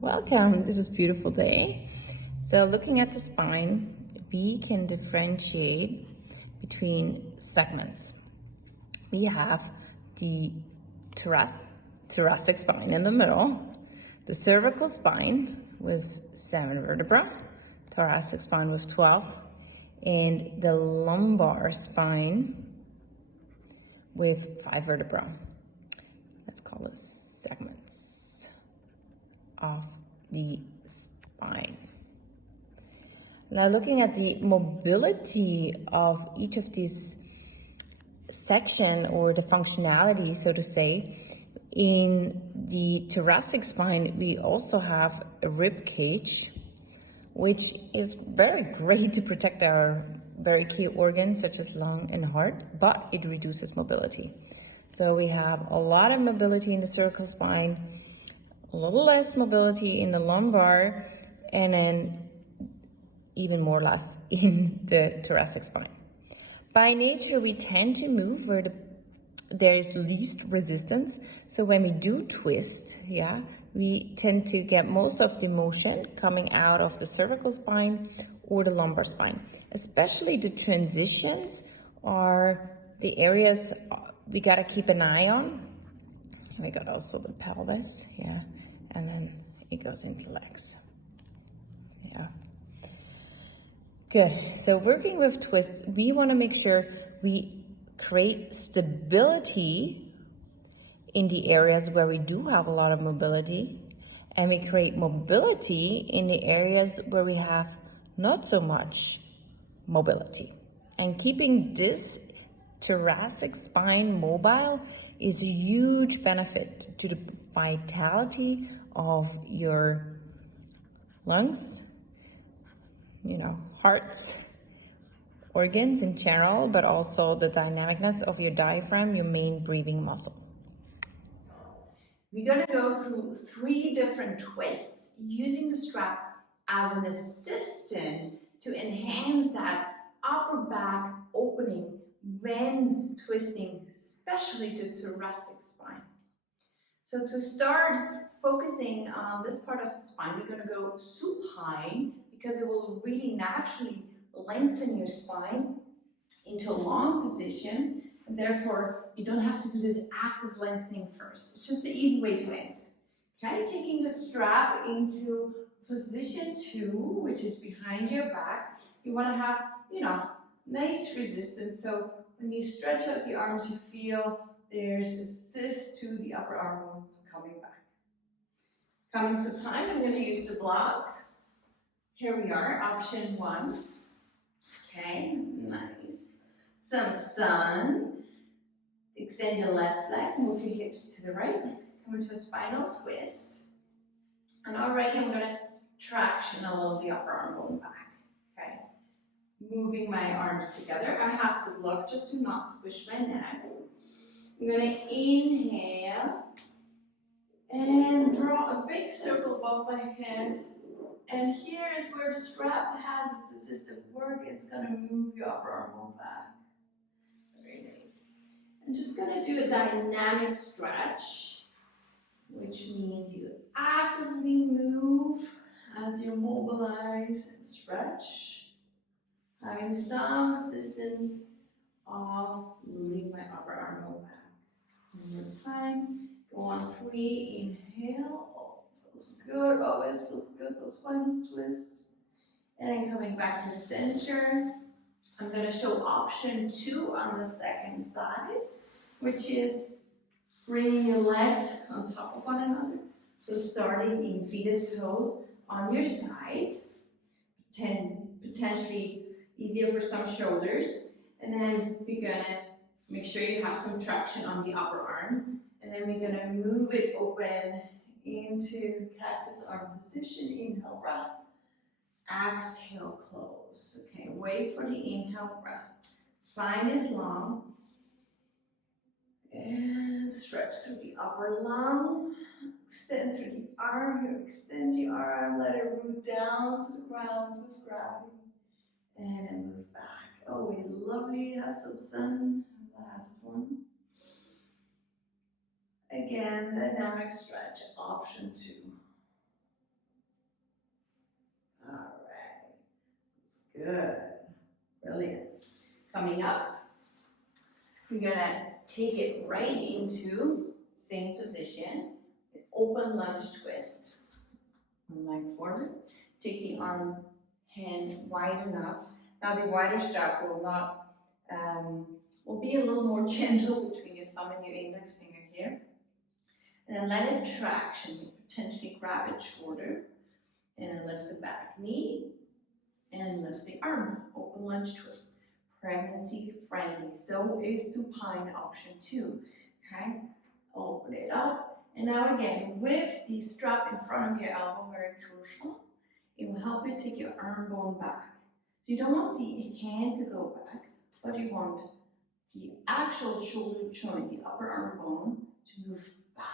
Welcome to this beautiful day. So looking at the spine, we can differentiate between segments. We have the thoracic spine in the middle, the cervical spine with 7 vertebrae, thoracic spine with 12, and the lumbar spine with 5 vertebrae. Let's call this segments of the spine. Now looking at the mobility of each of these section or the functionality, so to say, in the thoracic spine, we also have a rib cage, which is very great to protect our very key organs such as lung and heart, but it reduces mobility. So we have a lot of mobility in the cervical spine, a little less mobility in the lumbar, and then even more or less in the thoracic spine. By nature, we tend to move where there is least resistance. So when we do twist, we tend to get most of the motion coming out of the cervical spine or the lumbar spine. Especially the transitions are the areas we gotta keep an eye on. We got also the pelvis, and then it goes into legs. Good. So working with twist, we want to make sure we create stability in the areas where we do have a lot of mobility, and we create mobility in the areas where we have not so much mobility. And keeping this thoracic spine mobile is a huge benefit to the vitality of your lungs, hearts, organs in general, but also the dynamicness of your diaphragm, your main breathing muscle. We're going to go through 3 different twists using the strap as an assistant to enhance that upper back opening when twisting, especially the thoracic spine. So to start focusing on this part of the spine, we're going to go supine because it will really naturally lengthen your spine into a long position, and therefore you don't have to do this active lengthening first. It's just the easy way to end. Okay, taking the strap into position 2, which is behind your back. You want to have, nice resistance. So when you stretch out the arms, you feel there's assist to the upper arm bones coming back. Coming supine, I'm going to use the block. Here we are, option 1. Okay, nice. Some sun. Extend your left leg, move your hips to the right, come into a spinal twist. And already I'm going to traction a little the upper arm bone back. Okay, moving my arms together. I have the block just to not squish my neck. I'm going to inhale and draw a big circle above my head. And here is where the strap has its assistive work. It's going to move your upper arm bone back. Very nice. I'm just going to do a dynamic stretch, which means you actively move as you mobilize and stretch, having some assistance of moving my upper arm bone back. One more time. Go on 3. Inhale. Oh, feels good. Always feels good. Those spinal twists. And then coming back to center. I'm going to show option 2 on the second side, which is bringing your legs on top of one another. So starting in fetus pose on your side, potentially easier for some shoulders. And then we're going to make sure you have some traction on the upper arm. And then we're going to move it open into cactus arm position. Inhale, breath. Exhale, close. Okay, wait for the inhale, breath. Spine is long. And stretch through the upper lung. Extend through the arm. You extend the arm. Let it root down to the ground with gravity. And then move back. Oh, lovely. Have some sun. Last one. Again, dynamic stretch, option 2. Good. Brilliant. Coming up, we're gonna take it right into same position, open lunge twist. One leg forward. Take the arm hand wide enough. Now the wider strap will not, will be a little more gentle between your thumb and your index finger here. And then let it traction, potentially grab it shorter. And then lift the back knee and lift the arm. Open lunge twist. Pregnancy friendly. So is supine option 2. Okay? Open it up. And now again, with the strap in front of your elbow, very crucial. It will help you take your arm bone back. So you don't want the hand to go back, but you want the actual shoulder joint, the upper arm bone, to move back.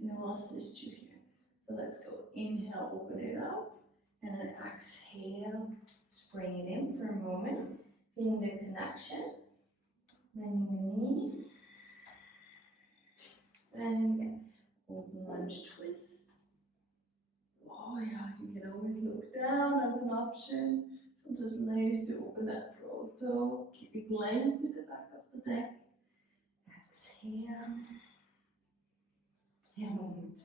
And it will assist you here. So let's go. Inhale, open it up. And then exhale, spring it in for a moment. Feeling the connection. Bending the knee. And again. Open lunge twist. Oh yeah, you can always look down as an option. Sometimes nice to open that proto, keeping length in the back of the neck. Exhale. And one more time.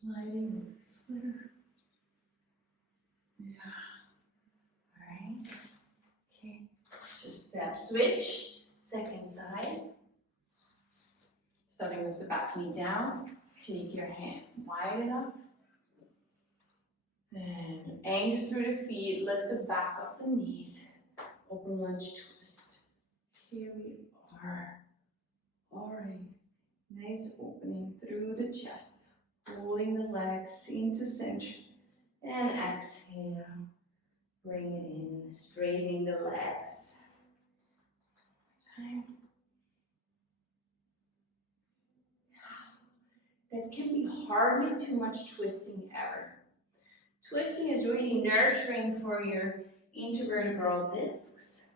Sliding with the splitter. Yeah. Alright. Okay. Just step switch. Second side. Starting with the back knee down. Take your hand wide enough. And anchor through the feet, lift the back of the knees, open lunge twist. Here we are. Alright, nice opening through the chest, pulling the legs into center, and exhale, bring it in, straightening the legs. Time. That can be hardly too much twisting ever. Twisting is really nurturing for your intervertebral discs.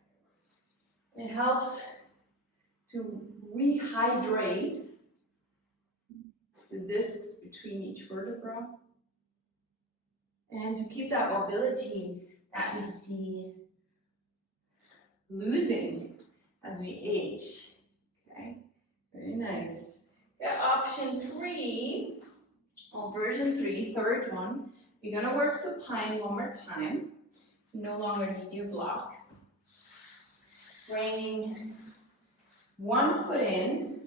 It helps to rehydrate the discs between each vertebra and to keep that mobility that we see losing as we age. Okay, very nice. Yeah, option 3, or version 3, third one. You're gonna work supine one more time. You no longer need your block. Bringing one foot in.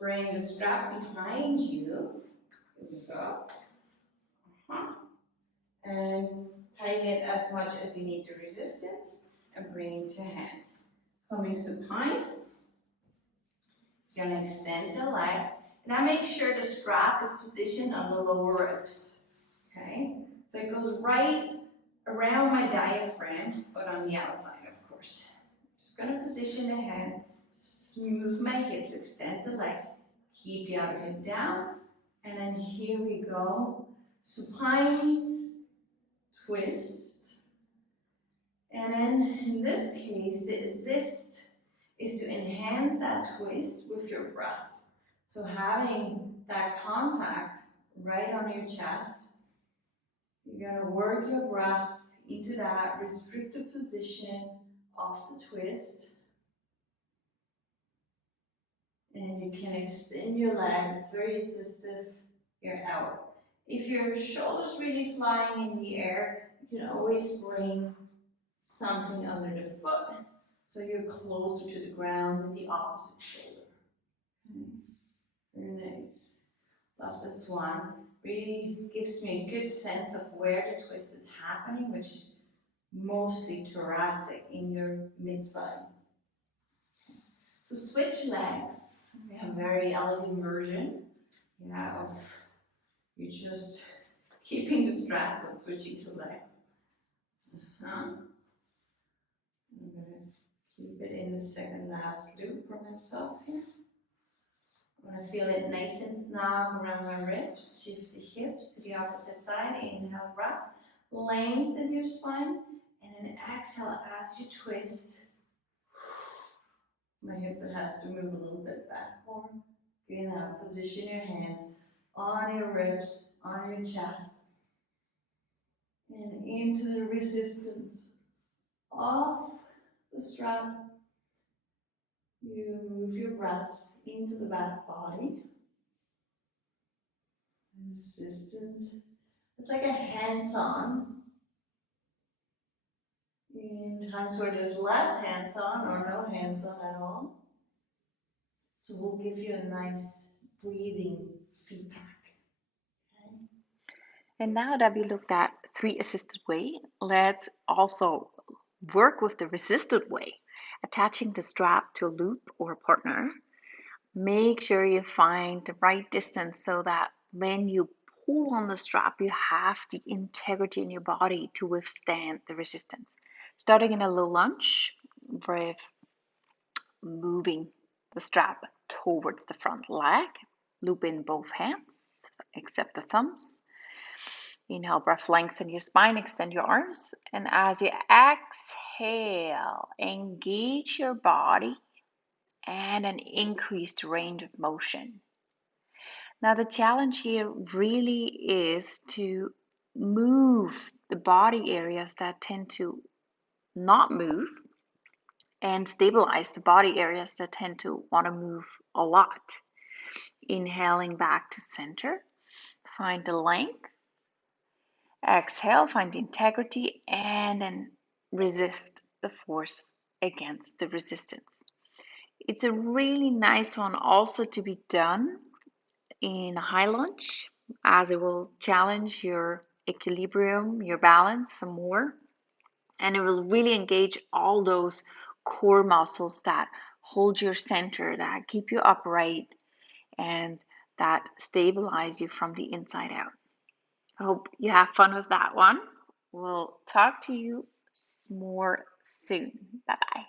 Bring the strap behind you. Here we go. And tighten it as much as you need the resistance and bring it to hand. Coming supine. You're gonna extend the leg. Now make sure the strap is positioned on the lower ribs, okay? So it goes right around my diaphragm, but on the outside, of course. Just gonna position the hand, smooth my hips, extend the leg, keep the other hip down, and then here we go. Supine twist. And then in this case, the assist is to enhance that twist with your breath. So having that contact right on your chest, you're gonna work your breath into that restricted position of the twist. And you can extend your leg, it's very assistive, you're out. If your shoulder's really flying in the air, you can always bring something under the foot so you're closer to the ground with the opposite shoulder. Very nice. Love the swan. Really gives me a good sense of where the twist is happening, which is mostly thoracic in your midspine. So switch legs. We have a very elegant version. Of you just keeping the strap but switching to legs. I'm gonna keep it in the second last loop for myself here. I'm gonna feel it nice and snug around my ribs. Shift the hips to the opposite side. Inhale, breath. Lengthen your spine. And then exhale as you twist. My hip has to move a little bit back more. Inhale, position your hands on your ribs, on your chest. and into the resistance of the strap. You move your breath into the back body. Resistance. It's like a hands-on. In times where there's less hands-on or no hands-on at all. So we'll give you a nice breathing feedback. Okay? And now that we looked at 3 assisted way, let's also work with the resisted way, attaching the strap to a loop or a partner. Make sure you find the right distance so that when you pull on the strap, you have the integrity in your body to withstand the resistance. Starting in a low lunge with moving the strap towards the front leg, loop in both hands, except the thumbs. Inhale, breath, lengthen your spine, extend your arms. And as you exhale, engage your body and an increased range of motion. Now, the challenge here really is to move the body areas that tend to not move and stabilize the body areas that tend to want to move a lot. Inhaling back to center, find the length. Exhale, find the integrity, and then resist the force against the resistance. It's a really nice one also to be done in a high lunge, as it will challenge your equilibrium, your balance some more, and it will really engage all those core muscles that hold your center, that keep you upright, and that stabilize you from the inside out. I hope you have fun with that one. We'll talk to you more soon. Bye bye.